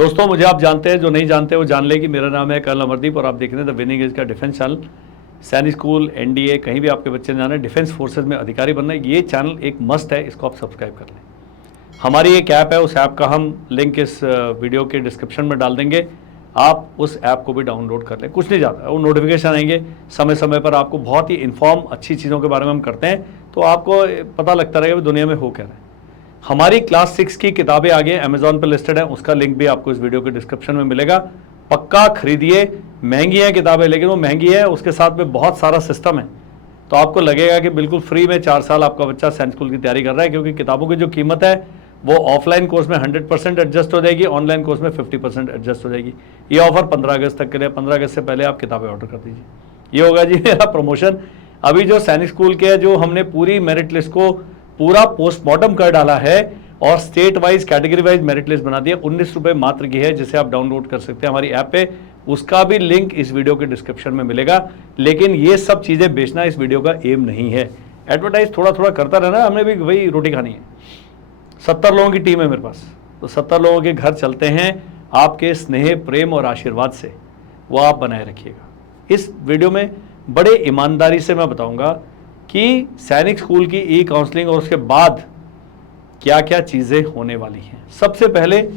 दोस्तों मुझे आप जानते हैं, जो नहीं जानते वो जान ले कि मेरा नाम है कर्नल अमरदीप और आप देख रहे हैं द विनिंग एज का डिफेंस चैनल। सैनिक स्कूल, एनडीए, कहीं भी आपके बच्चे ने जाना है, डिफेंस फोर्सेज में अधिकारी बनना है, ये चैनल एक मस्ट है, इसको आप सब्सक्राइब कर लें। हमारी एक ऐप है, उस ऐप का हम लिंक इस वीडियो के डिस्क्रिप्शन में डाल देंगे, आप उस ऐप को भी डाउनलोड कर लें। कुछ नहीं जाता, वो नोटिफिकेशन आएंगे समय समय पर, आपको बहुत ही इन्फॉर्म अच्छी चीज़ों के बारे में हम करते हैं, तो आपको पता लगता रहेगा कि दुनिया में हो क्या रहा है। हमारी क्लास 6 की किताबें आगे अमेजॉन पर लिस्टेड है, उसका लिंक भी आपको इस वीडियो के डिस्क्रिप्शन में मिलेगा। पक्का खरीदिए, महंगी है किताबें, लेकिन वो महंगी है, उसके साथ में बहुत सारा सिस्टम है, तो आपको लगेगा कि बिल्कुल फ्री में 4 साल आपका बच्चा सैनिक स्कूल की तैयारी कर रहा है, क्योंकि किताबों की जो कीमत है वो ऑफलाइन कोर्स में 100% एडजस्ट हो जाएगी, ऑनलाइन कोर्स में 50% एडजस्ट हो जाएगी। ये ऑफर 15 अगस्त तक के लिए, 15 अगस्त से पहले आप किताबें ऑर्डर कर दीजिए। ये होगा जी मेरा प्रमोशन। अभी जो सैनिक स्कूल के जो हमने पूरी मेरिट लिस्ट को पूरा पोस्टमार्टम कर डाला है और state wise category wise merit list बना दिया, 19 रुपये मात्र की है, जिसे आप डाउनलोड कर सकते हैं हमारी ऐप पे, उसका भी लिंक इस वीडियो के डिस्क्रिप्शन में मिलेगा। लेकिन ये सब चीज़ें बेचना इस वीडियो का एम नहीं है, एडवर्टाइज थोड़ा थोड़ा करता रहना, हमने भी वही रोटी खानी है। 70 लोगों की टीम है मेरे पास, तो 70 लोगों के घर चलते हैं आपके स्नेह, प्रेम और आशीर्वाद से, वो आप बनाए रखिएगा। इस वीडियो में बड़े ईमानदारी से मैं बताऊंगा कि सैनिक स्कूल की ई काउंसलिंग और उसके बाद क्या क्या चीज़ें होने वाली हैं। सबसे पहले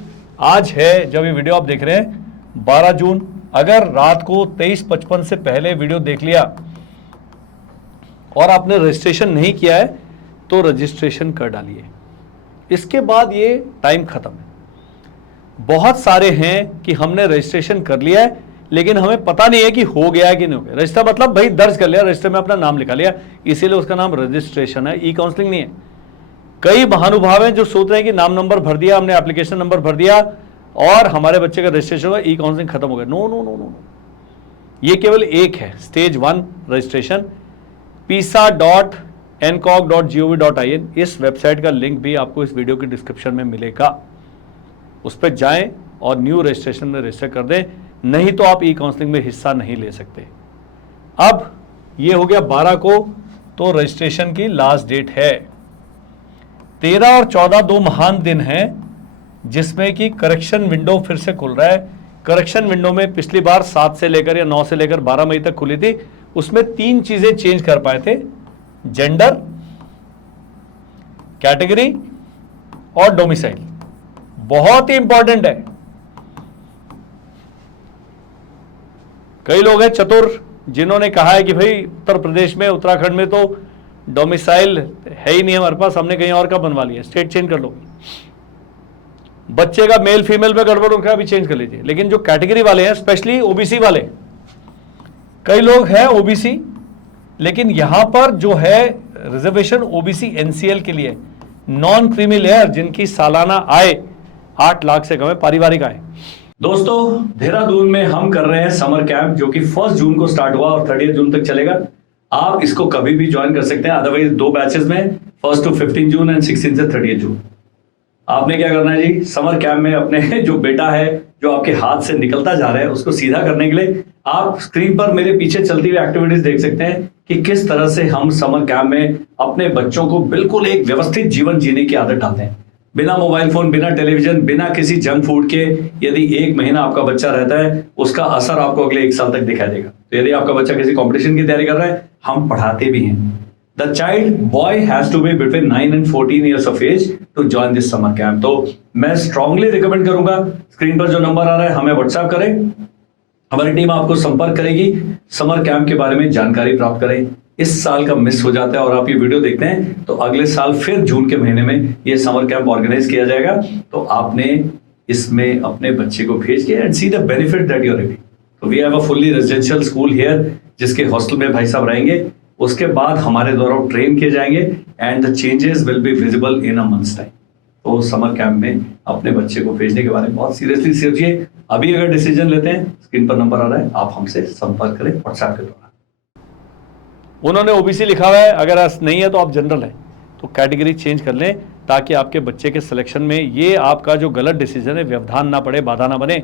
आज है, जब ये वीडियो आप देख रहे हैं 12 जून, अगर रात को 23:55 से पहले वीडियो देख लिया और आपने रजिस्ट्रेशन नहीं किया है तो रजिस्ट्रेशन कर डालिए, इसके बाद ये टाइम खत्म है। बहुत सारे हैं कि हमने रजिस्ट्रेशन कर लिया है लेकिन हमें पता नहीं है कि हो गया है कि नहीं हो गया। रजिस्टर मतलब भाई दर्ज कर लिया, रजिस्टर में अपना नाम लिखा लिया, इसीलिए उसका नाम रजिस्ट्रेशन है, ई काउंसलिंग नहीं है। कई महानुभाव हैं जो सोच रहे हैं कि नाम नंबर भर दिया हमने, एप्लीकेशन नंबर भर दिया और हमारे बच्चे का रजिस्ट्रेशन होगा, ई काउंसलिंग खत्म हो गया। नो नो नो नो, ये केवल एक है, स्टेज 1 रजिस्ट्रेशन। pisa.ncog.gov.in, इस वेबसाइट का लिंक भी आपको इस वीडियो के डिस्क्रिप्शन में मिलेगा, उस पर जाएं और न्यू रजिस्ट्रेशन में रजिस्टर कर दें, नहीं तो आप ई काउंसलिंग में हिस्सा नहीं ले सकते। अब ये हो गया 12 को, तो रजिस्ट्रेशन की लास्ट डेट है। 13 और 14 दो महान दिन हैं जिसमें कि करेक्शन विंडो फिर से खुल रहा है। करेक्शन विंडो में पिछली बार 7 से लेकर या 9 से लेकर 12 मई तक खुली थी, उसमें 3 चीजें चेंज कर पाए थे, जेंडर, कैटेगरी और डोमिसाइल। बहुत ही इंपॉर्टेंट है। कई लोग हैं चतुर जिन्होंने कहा है कि भाई उत्तर प्रदेश में, उत्तराखंड में तो डोमिसाइल है ही नहीं हमारे पास, हमने कहीं और का बनवा लिया, स्टेट चेंज कर लो। बच्चे का मेल फीमेल में गड़बड़ होगा भी चेंज कर लीजिए। लेकिन जो कैटेगरी वाले हैं, स्पेशली ओबीसी वाले, कई लोग हैं ओबीसी, लेकिन यहां पर जो है रिजर्वेशन ओबीसी एनसीएल के लिए, नॉन क्रीमी लेयर, जिनकी सालाना आय 8 लाख से कम है, पारिवारिक आय। दोस्तों देहरादून में हम कर रहे हैं समर कैंप, जो कि 1 जून को स्टार्ट हुआ और 30 जून तक चलेगा। आप इसको कभी भी ज्वाइन कर सकते हैं, अदरवाइज 2 बैचेस में, 1 to 15 जून एंड 16 से 30 जून। आपने क्या करना है जी, समर कैंप में अपने जो बेटा है जो आपके हाथ से निकलता जा रहा है उसको सीधा करने के लिए आप स्क्रीन पर मेरे पीछे चलती हुई एक्टिविटीज देख सकते हैं कि किस तरह से हम समर कैंप में अपने बच्चों को बिल्कुल एक व्यवस्थित जीवन जीने की आदत डालते हैं, बिना मोबाइल फोन, बिना टेलीविजन, बिना किसी जंक फूड के। यदि 1 महीना आपका बच्चा रहता है, उसका असर आपको अगले 1 साल तक दिखाई देगा। तो यदि आपका बच्चा किसी कंपटीशन की तैयारी कर रहा है, हम पढ़ाते भी हैं। The child boy has to be between 9 and 14 years of age to join this summer camp. तो मैं स्ट्रांगली रिकमेंड करूंगा, स्क्रीन पर जो नंबर आ रहा है हमें व्हाट्सएप करें, हमारी टीम आपको संपर्क करेगी, समर कैंप के बारे में जानकारी प्राप्त करें। इस साल का मिस हो जाता है और आप ये वीडियो देखते हैं तो अगले साल फिर जून के महीने में ये समर कैंप ऑर्गेनाइज किया जाएगा, तो आपने इसमें अपने बच्चे को भेज के and see the benefit that you are receiving. तो we have a fully residential school here, जिसके हॉस्टल में भाई साहब रहेंगे, उसके बाद हमारे द्वारा ट्रेन किए जाएंगे and the changes will be visible in a months time. तो समर कैंप में अपने बच्चे को भेजने के बारे में बहुत सीरियसली सोचिए। अभी अगर डिसीजन लेते हैं, स्क्रीन पर नंबर आ रहा है, आप हमसे संपर्क करें व्हाट्सएप के द्वारा। उन्होंने ओबीसी लिखा हुआ है, अगर नहीं है तो आप जनरल है, तो कैटेगरी चेंज कर लें ताकि आपके बच्चे के सिलेक्शन में ये आपका जो गलत डिसीजन है व्यवधान ना पड़े, बाधा ना बने।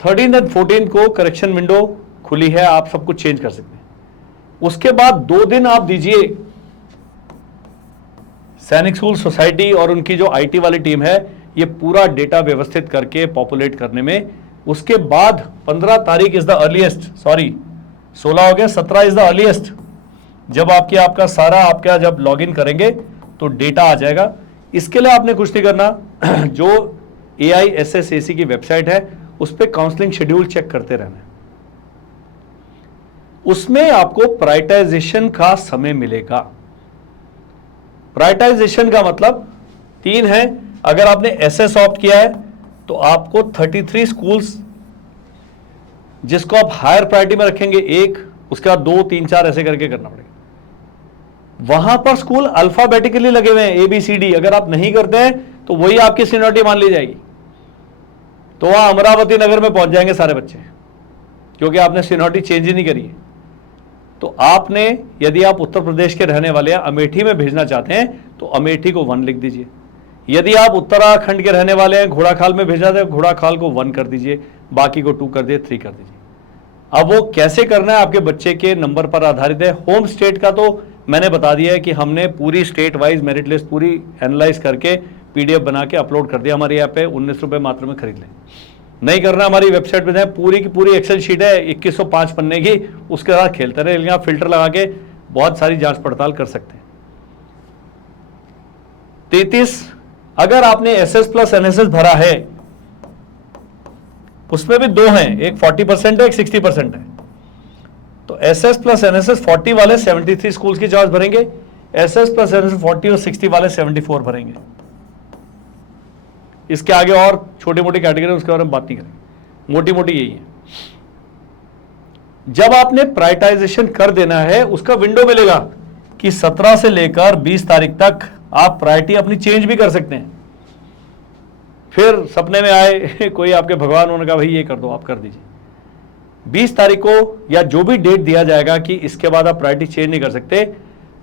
13 और 14 को करेक्शन विंडो खुली है, आप सब कुछ चेंज कर सकते हैं। उसके बाद 2 दिन आप दीजिए सैनिक स्कूल सोसाइटी और उनकी जो आईटी वाली टीम है ये पूरा डेटा व्यवस्थित करके पॉपुलेट करने में। उसके बाद 15 तारीख इज द अर्लीस्ट, सॉरी 16 हो गया, 17 इज द अर्लीस्ट, जब आपका सारा आपका जब लॉगिन करेंगे तो डेटा आ जाएगा। इसके लिए आपने कुछ नहीं करना, जो AISSAC की वेबसाइट है उस पर काउंसलिंग शेड्यूल चेक करते रहना है। उसमें आपको प्रायोरिटाइजेशन का समय मिलेगा। प्रायोरिटाइजेशन का मतलब 3 है। अगर आपने SS ऑप्ट किया है तो आपको 33 स्कूल्स जिसको आप हायर प्रायोरिटी में रखेंगे, एक, उसके बाद 2, 3, 4 ऐसे करके करना पड़ेगा। वहां पर स्कूल अल्फाबेटिकली लगे हुए हैं ABCD, अगर आप नहीं करते हैं तो वही आपकी सीनियरिटी मान ली जाएगी। तो वहां अमरावती नगर में पहुंच जाएंगे सारे बच्चे, क्योंकि आपने सीनियरिटी चेंज ही नहीं करी है। तो आपने, यदि आप उत्तर प्रदेश के रहने वाले हैं, अमेठी में भेजना चाहते हैं तो अमेठी को 1 लिख दीजिए। यदि आप उत्तराखंड के रहने वाले हैं, घोड़ाखाल में भेजना है, घोड़ाखाल को 1 कर दीजिए, बाकी को 2 कर दिए, 3 कर दीजिए। अब वो कैसे करना है आपके बच्चे के नंबर पर आधारित है। होम स्टेट का तो मैंने बता दिया है कि हमने पूरी स्टेट वाइज मेरिट लिस्ट पूरी एनालाइज करके PDF बना के अपलोड कर दिया हमारे ऐप पे। 19 रुपये मात्र में खरीद लें। नहीं करना, हमारी वेबसाइट पे जाए, पूरी की पूरी एक्सेल शीट है 2105 पन्ने की, उसके साथ खेलते रहे, लेकिन आप फिल्टर लगा के बहुत सारी जांच पड़ताल कर सकते हैं। 33, अगर आपने SS प्लस NSS भरा है, उसमें भी 2 हैं, एक 40% है, एक 60% है। तो SS प्लस NSS 40 वाले 73 स्कूल्स की चार्ज भरेंगे, SS प्लस NSS 40 और 60 वाले 74 भरेंगे। इसके आगे और छोटी मोटी कैटेगरी, उसके बारे में बात नहीं करेंगे, मोटी मोटी यही है। जब आपने प्रायोरिटाइजेशन कर देना है, उसका विंडो मिलेगा कि 17 से लेकर 20 तारीख तक आप प्रायोरिटी अपनी चेंज भी कर सकते हैं। फिर सपने में आए कोई आपके भगवान, उन्होंने कहा भाई ये कर दो, आप कर दीजिए। 20 तारीख को या जो भी डेट दिया जाएगा कि इसके बाद आप प्रायोरिटी चेंज नहीं कर सकते,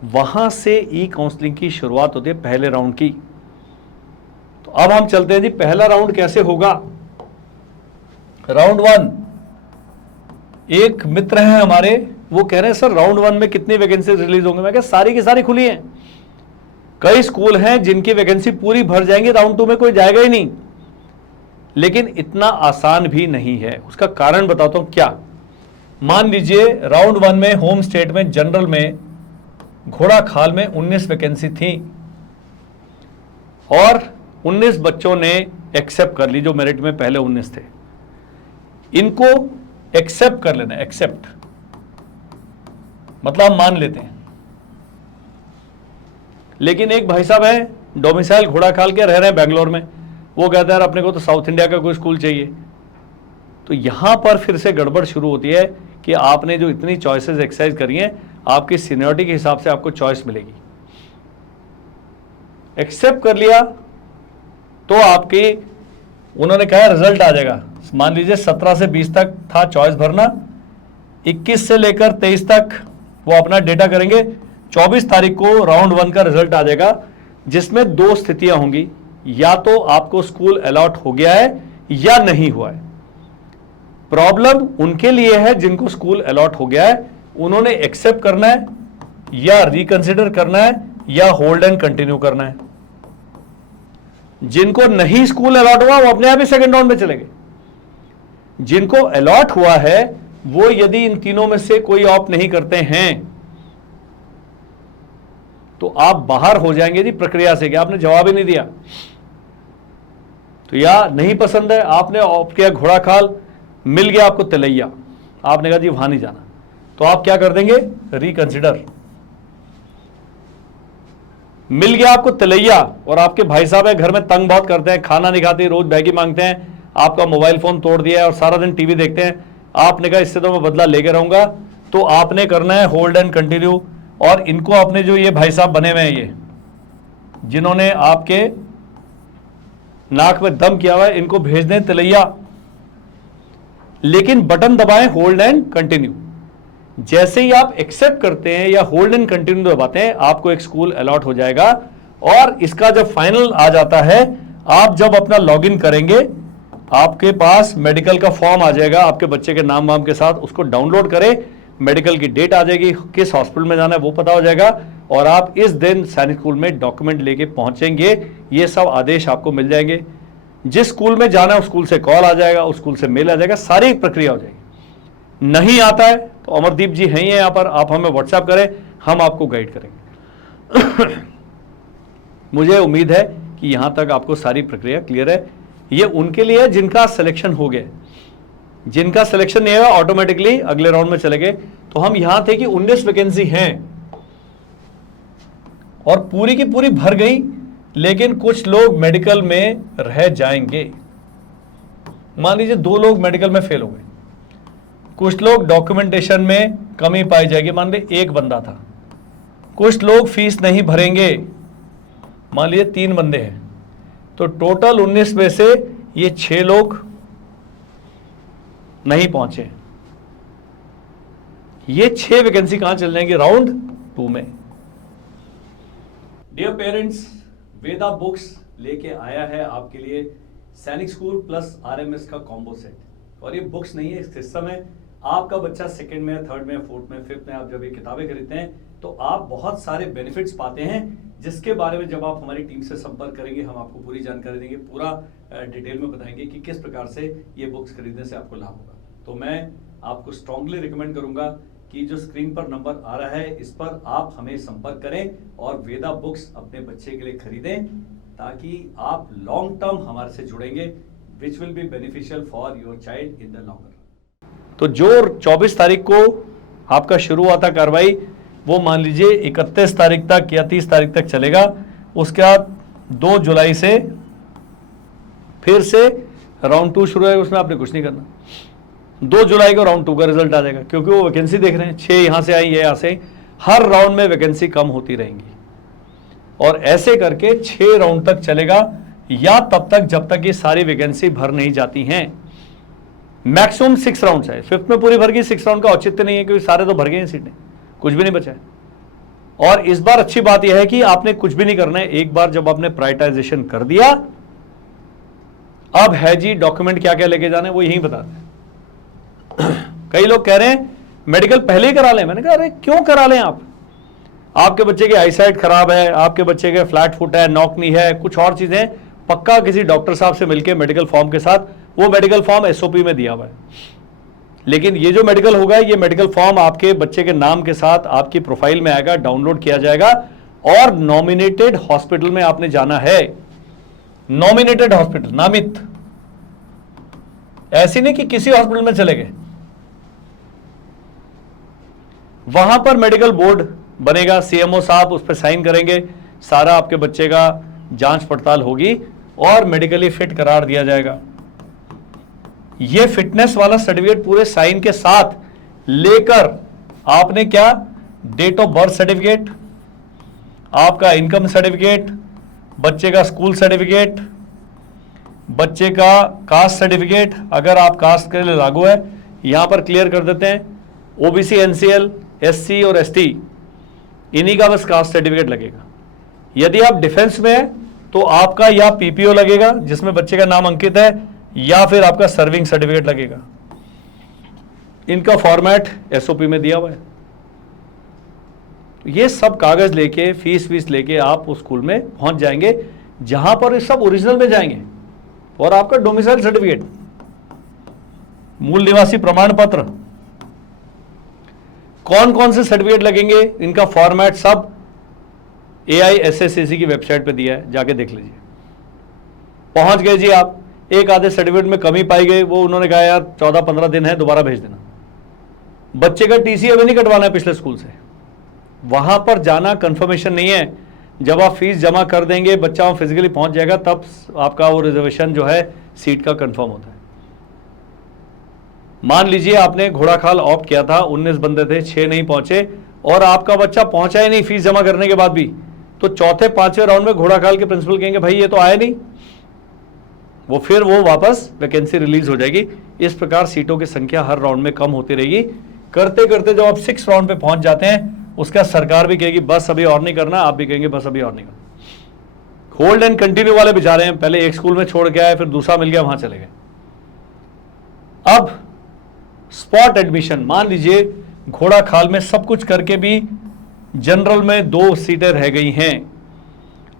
वहां से काउंसलिंग की शुरुआत होती है, पहले राउंड की। तो अब हम चलते हैं जी, पहला राउंड कैसे होगा। राउंड 1, एक मित्र हैं हमारे, वो कह रहे हैं सर राउंड 1 में कितनी वैकेंसी रिलीज होंगे। मैं कहा सारी की सारी खुली हैं। कई स्कूल हैं जिनकी वैकेंसी पूरी भर जाएंगी, राउंड 2 में कोई जाएगा ही नहीं। लेकिन इतना आसान भी नहीं है। उसका कारण बताता हूं क्या। मान लीजिए राउंड 1 में होम स्टेट में जनरल में घोड़ाखाल में 19 वैकेंसी थी और 19 बच्चों ने एक्सेप्ट कर ली, जो मेरिट में पहले 19 थे। इनको एक्सेप्ट कर लेना, एक्सेप्ट मतलब हम मान लेते हैं। लेकिन एक भाई साहब है, डोमिसाइल घोड़ाखाल के, रह रहे हैं बेंगलोर में, वो कहता है यार अपने को तो साउथ इंडिया का कोई स्कूल चाहिए। तो यहां पर फिर से गड़बड़ शुरू होती है कि आपने जो इतनी चॉइसेस एक्सरसाइज करी हैं, आपकी सीनियरिटी के हिसाब से आपको चॉइस मिलेगी। एक्सेप्ट कर लिया तो आपकी, उन्होंने कहा रिजल्ट आ जाएगा। मान लीजिए 17 से 20 तक था चॉइस भरना, 21 से लेकर 23 तक वो अपना डेटा करेंगे। 24 तारीख को राउंड 1 का रिजल्ट आ जाएगा, जिसमें 2 स्थितियां होंगी, या तो आपको स्कूल अलॉट हो गया है या नहीं हुआ है। प्रॉब्लम उनके लिए है जिनको स्कूल अलॉट हो गया है, उन्होंने एक्सेप्ट करना है या रिकंसिडर करना है या होल्ड एंड कंटिन्यू करना है। जिनको नहीं स्कूल अलॉट हुआ वो अपने आप ही सेकंड राउंड में चलेंगे। जिनको अलॉट हुआ है वो यदि इन तीनों में से कोई ऑप्ट नहीं करते हैं तो आप बाहर हो जाएंगे जी प्रक्रिया से, कि आपने जवाब ही नहीं दिया। तो या नहीं पसंद है, आपने ऑप्ट किया घोड़ाखाल, मिल गया आपको तिलैया, आपने कहा जी वहां नहीं जाना, तो आप क्या कर देंगे, रिकंसिडर। मिल गया आपको तिलैया और आपके भाई साहब है घर में तंग बहुत करते हैं, खाना नहीं खाते, रोज मैगी मांगते हैं, आपका मोबाइल फोन तोड़ दिया है और सारा दिन टीवी देखते हैं। आपने कहा इससे तो मैं बदला लेके रहूंगा, तो आपने करना है होल्ड एंड कंटिन्यू। और इनको अपने जो ये भाई साहब बने हुए हैं, ये जिन्होंने आपके नाक में दम किया हुआ है, इनको भेज दें तिलैया, लेकिन बटन दबाएं होल्ड एंड कंटिन्यू। जैसे ही आप एक्सेप्ट करते हैं या होल्ड एंड कंटिन्यू दबाते हैं, आपको एक स्कूल अलॉट हो जाएगा। और इसका जब फाइनल आ जाता है, आप जब अपना लॉगिन करेंगे, आपके पास मेडिकल का फॉर्म आ जाएगा आपके बच्चे के नाम वाम के साथ, उसको डाउनलोड करें, मेडिकल की डेट आ जाएगी, किस हॉस्पिटल में जाना है वो पता हो जाएगा, और आप इस दिन सैनिक स्कूल में डॉक्यूमेंट लेके पहुंचेंगे। ये सब आदेश आपको मिल जाएंगे। जिस स्कूल में जाना है उस स्कूल से कॉल आ जाएगा, उस स्कूल से मेल आ जाएगा, सारी प्रक्रिया हो जाएगी। नहीं आता है तो अमरदीप जी हैं यहाँ पर, आप हमें व्हाट्सएप करें, हम आपको गाइड करेंगे। मुझे उम्मीद है कि यहां तक आपको सारी प्रक्रिया क्लियर है। ये उनके लिए जिनका सिलेक्शन हो गया, जिनका सिलेक्शन नहीं हुआ ऑटोमेटिकली अगले राउंड में चले गए। तो हम यहां थे कि 19 वैकेंसी हैं और पूरी की पूरी भर गई, लेकिन कुछ लोग मेडिकल में रह जाएंगे। मान लीजिए 2 लोग मेडिकल में फेल हो गए, कुछ लोग डॉक्यूमेंटेशन में कमी पाई जाएगी, मान लीजिए 1 बंदा था, कुछ लोग फीस नहीं भरेंगे, मान लीजिए 3 बंदे हैं, तो टोटल 19 में से ये 6 लोग नहीं पहुंचे। ये 6 वैकेंसी कहां चल जाएंगे? राउंड 2 में। डियर पेरेंट्स, वेदा बुक्स लेके आया है आपके लिए सैनिक स्कूल प्लस आरएमएस का कॉम्बो सेट। और ये बुक्स नहीं है, एक सिस्टम है। आपका बच्चा 2nd में, 3rd में, 4th में, 5th में आप जब ये किताबें खरीदते हैं तो आप बहुत सारे बेनिफिट्स पाते हैं, जिसके बारे में जब आप हमारी टीम से संपर्क करेंगे हम आपको पूरी जानकारी देंगे, पूरा डिटेल में बताएंगे कि किस प्रकार से ये बुक्स खरीदने से आपको लाभ होगा। तो मैं आपको स्ट्रांगली रिकमेंड करूंगा कि जो स्क्रीन पर नंबर आ रहा है इस पर आप हमें संपर्क करें और वेदा बुक्स अपने बच्चे के लिए खरीदें, ताकि आप लॉन्ग टर्म हमारे से जुड़ेंगे, which will be beneficial for your child in the long run. तो जो 24 तारीख को आपका शुरू हुआ था कार्रवाई, वो मान लीजिए 31 तारीख तक या 30 तारीख तक चलेगा। उसके बाद 2 जुलाई से फिर से राउंड 2 शुरू है, उसमें आपने कुछ नहीं करना। 2 जुलाई को राउंड 2 का रिजल्ट आ जाएगा, क्योंकि वो वैकेंसी देख रहे हैं, 6 यहां से आई, ये यहां से, हर राउंड में वैकेंसी कम होती रहेंगी और ऐसे करके 6 राउंड तक चलेगा, या तब तक जब तक ये सारी वैकेंसी भर नहीं जाती हैं। मैक्सिमम 6 राउंड है, 5th में पूरी भर गई, 6 राउंड का औचित्य नहीं है, क्योंकि सारे तो भर गए हैं सीटें, कुछ भी नहीं बचा है। और इस बार अच्छी बात यह है कि आपने कुछ भी नहीं करना है, एक बार जब आपने प्रायोरिटाइजेशन कर दिया, अब है जी डॉक्यूमेंट क्या क्या लेके जाने, वो यही बता दें। कई लोग कह रहे हैं मेडिकल पहले ही करा लें, मैंने कहा अरे क्यों करा लें आप? आपके बच्चे की आईसाइट खराब है, आपके बच्चे के फ्लैट फुट है, नॉकनी है, कुछ और चीजें, पक्का किसी डॉक्टर साहब से मिलकर मेडिकल फॉर्म के साथ, वो मेडिकल फॉर्म एसओपी में दिया हुआ है, लेकिन ये जो मेडिकल होगा, ये मेडिकल फॉर्म आपके बच्चे के नाम के साथ आपकी प्रोफाइल में आएगा, डाउनलोड किया जाएगा और नॉमिनेटेड हॉस्पिटल में आपने जाना है। नॉमिनेटेड हॉस्पिटल, नामित, ऐसी नहीं कि किसी हॉस्पिटल में चले गए। वहां पर मेडिकल बोर्ड बनेगा, सीएमओ साहब उस पर साइन करेंगे, सारा आपके बच्चे का जांच पड़ताल होगी और मेडिकली फिट करार दिया जाएगा। ये फिटनेस वाला सर्टिफिकेट पूरे साइन के साथ लेकर आपने क्या, डेट ऑफ बर्थ सर्टिफिकेट, आपका इनकम सर्टिफिकेट, बच्चे का स्कूल सर्टिफिकेट, बच्चे का कास्ट सर्टिफिकेट, अगर आप कास्ट के लिए लागू है, यहां पर क्लियर कर देते हैं, ओबीसी, एनसीएल, एससी और एसटी, इन्हीं का बस कास्ट सर्टिफिकेट लगेगा। यदि आप डिफेंस में है तो आपका या पीपीओ लगेगा जिसमें बच्चे का नाम अंकित है, या फिर आपका सर्विंग सर्टिफिकेट लगेगा। इनका फॉर्मेट एसओपी में दिया हुआ है। ये सब कागज लेके, फीस लेके आप उस स्कूल में पहुंच जाएंगे जहां पर सब ओरिजिनल में जाएंगे। और आपका डोमिसाइल सर्टिफिकेट, मूल निवासी प्रमाण पत्र, कौन कौन से सर्टिफिकेट लगेंगे, इनका फॉर्मेट सब AISSAC की वेबसाइट पे दिया है, जाके देख लीजिए। पहुंच गए जी आप, एक आधे सर्टिफिकेट में कमी पाई गई, वो उन्होंने कहा यार 14-15 दिन है, दोबारा भेज देना। बच्चे का टीसी अभी नहीं कटवाना है पिछले स्कूल से, वहां पर जाना कंफर्मेशन नहीं है। जब आप फीस जमा कर देंगे, बच्चा वहां फिजिकली पहुंच जाएगा, तब आपका वो रिजर्वेशन जो है सीट का कंफर्म होता है। मान लीजिए आपने घोड़ाखाल ऑप्ट किया था, 19 बंदे थे, 6 नहीं पहुंचे और आपका बच्चा पहुंचा ही नहीं फीस जमा करने के बाद भी, तो चौथे 5वें राउंड में घोड़ाखाल के प्रिंसिपल कहेंगे भाई ये तो आया नहीं, वो फिर वो वापस वैकेंसी रिलीज हो जाएगी। इस प्रकार सीटों की संख्या हर राउंड में कम होती रहेगी। करते करते जब आप 6 राउंड पे पहुंच जाते हैं, उसका सरकार भी कहेगी बस अभी और नहीं करना, आप भी कहेंगे बस अभी और नहीं करना। होल्ड एंड कंटिन्यू वाले भी जा रहे हैं, पहले एक स्कूल में छोड़ के आए, फिर दूसरा मिल गया, वहां चले गए। अब स्पॉट एडमिशन, मान लीजिए घोड़ाखाल में सब कुछ करके भी जनरल में 2 सीटें रह गई हैं,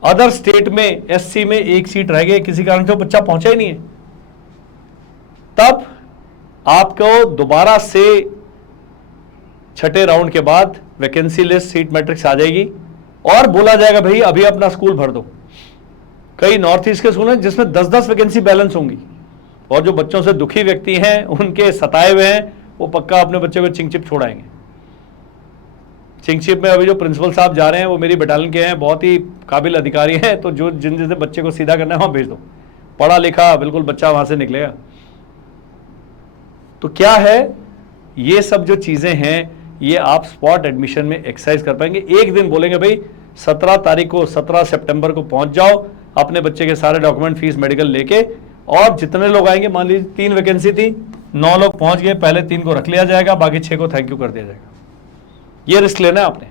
अदर स्टेट में एससी में एक सीट रह गई, किसी कारण से वो बच्चा पहुंचा ही नहीं है, तब आपको दोबारा से छठे राउंड के बाद वैकेंसी लिस्ट सीट मैट्रिक्स आ जाएगी और बोला जाएगा भाई अभी अपना स्कूल भर दो। कई नॉर्थ ईस्ट के स्कूल हैं जिसमें 10-10 वैकेंसी बैलेंस होंगी, और जो बच्चों से दुखी व्यक्ति हैं, उनके सताए हुए हैं, वो पक्का अपने बच्चे को चिंगचिप छोड़ाएंगे। चिंगचिप में अभी जो प्रिंसिपल साहब जा रहे हैं वो मेरी बटालियन के हैं, बहुत ही काबिल अधिकारी हैं, तो जो जिन जैसे बच्चे को सीधा करना है वहां भेज दो, पढ़ा लिखा बिल्कुल बच्चा वहां से निकलेगा। तो क्या है, ये सब जो चीजें हैं ये आप स्पॉट एडमिशन में एक्सरसाइज कर पाएंगे। एक दिन बोलेंगे भाई 17 तारीख को 17 सितंबर को पहुंच जाओ अपने बच्चे के सारे डॉक्यूमेंट, फीस, मेडिकल लेके, और जितने लोग आएंगे, मान लीजिए 3 वैकेंसी थी, 9 लोग पहुंच गए, पहले 3 को रख लिया जाएगा, बाकी 6 को थैंक यू कर दिया जाएगा। ये रिस्क लेना है आपने।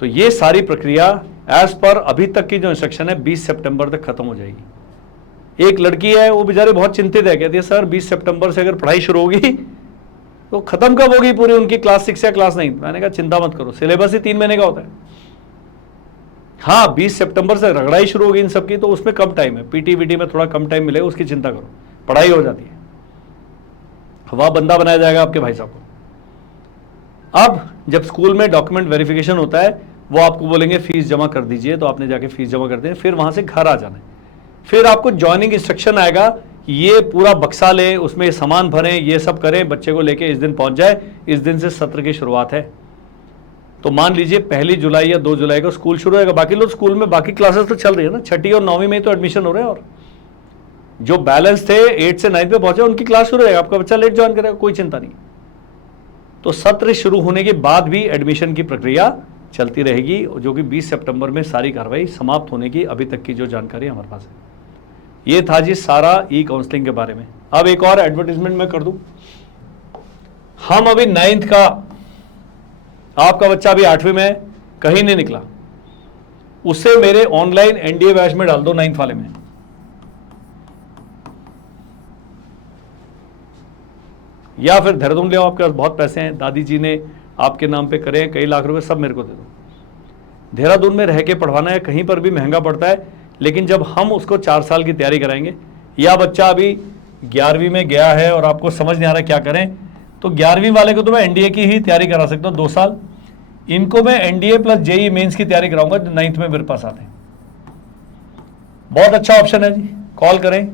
तो ये सारी प्रक्रिया एज पर अभी तक की जो इंस्ट्रक्शन है 20 सितंबर तक खत्म हो जाएगी। एक लड़की है, वो बेचारी बहुत चिंतित है, कहती है सर 20 सितंबर से अगर पढ़ाई शुरू होगी तो खत्म कब होगी पूरी उनकी क्लास 6 या क्लास 9? मैंने कहा चिंता मत करो, सिलेबस ही 3 महीने का होता है। हाँ, 20 सितंबर से रगड़ाई शुरू होगी इन सबकी, तो उसमें कम टाइम है, पीटी वीटी में थोड़ा कम टाइम मिलेगा, उसकी चिंता करो, पढ़ाई हो जाती है, वह बंदा बनाया जाएगा आपके भाई साहब को। अब जब स्कूल में डॉक्यूमेंट वेरिफिकेशन होता है, वो आपको बोलेंगे फीस जमा कर दीजिए, तो आपने जाके फीस जमा कर दें, फिर वहां से घर आ जाना है। फिर आपको ज्वाइनिंग इंस्ट्रक्शन आएगा, ये पूरा बक्सा लें, उसमें सामान भरें, ये सब करें, बच्चे को लेके इस दिन पहुंच जाए, इस दिन से सत्र की शुरुआत है। तो मान लीजिए 1 जुलाई या 2 जुलाई को स्कूल शुरू होगा, बाकी लोग स्कूल में बाकी क्लासेस तो चल रही है ना, 6ठी और 9वीं में तो एडमिशन हो रहे हैं, और जो बैलेंस थे 8 से 9 पे पहुंचे उनकी क्लास शुरू होगा, आपका बच्चा लेट ज्वाइन करेगा, कोई चिंता नहीं। तो सत्र शुरू होने के बाद भी एडमिशन की प्रक्रिया चलती रहेगी, जो कि 20 सितंबर में सारी कार्रवाई समाप्त होने की अभी तक की जो जानकारी हमारे पास है। ये था जी सारा ई काउंसलिंग के बारे में। अब एक और एडवर्टाइजमेंट मैं कर दूं, हम अभी 9th का, आपका बच्चा अभी 8वीं में है, कहीं नहीं निकला, उसे मेरे ऑनलाइन एनडीए बैच में डाल दो, 9th वाले में। या फिर देहरादून ले आओ, आपके पास बहुत पैसे हैं, दादी जी ने आपके नाम पे करे हैं कई लाख रुपए, सब मेरे को दे दो। देहरादून में रह के पढ़वाना है, कहीं पर भी महंगा पड़ता है, लेकिन जब हम उसको 4 साल की तैयारी कराएंगे, या बच्चा अभी 11वीं में गया है और आपको समझ नहीं आ रहा क्या करें, तो 11वीं वाले को तो मैं एनडीए की ही तैयारी करा सकता हूँ 2 साल, इनको मैं एनडीए प्लस जेईई मेंस की तैयारी कराऊंगा जो 9th में मेरे पास आते हैं। बहुत अच्छा ऑप्शन है जी, कॉल करें,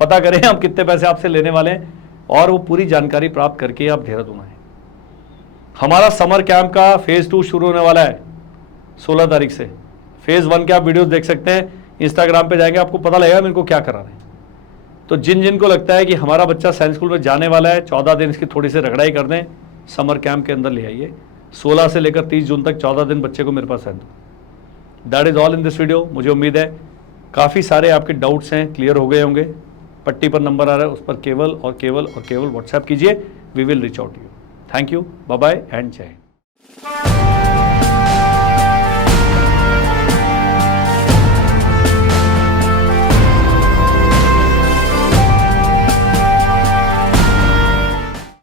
पता करें हम कितने पैसे आपसे लेने वाले हैं, और वो पूरी जानकारी प्राप्त करके आप देहरादून आए। हमारा समर कैंप का फेज 2 शुरू होने वाला है 16 तारीख से। फेज 1 के आप वीडियोस देख सकते हैं, इंस्टाग्राम पे जाएंगे, आपको पता लगेगा मेरे को क्या करा रहे हैं। तो जिन जिन को लगता है कि हमारा बच्चा साइंस स्कूल में जाने वाला है, 14 दिन इसकी थोड़ी सी रगड़ाई कर दें, समर कैंप के अंदर ले आइए। 16 से लेकर 30 जून तक 14 दिन बच्चे को मेरे पास है। That is all in this video. मुझे उम्मीद है काफ़ी सारे आपके डाउट्स हैं क्लियर हो गए होंगे। पट्टी पर नंबर आ रहा है, उस पर केवल और केवल और केवल व्हाट्सएप कीजिए, we will reach out to you. Thank you, bye bye and Jai Hind.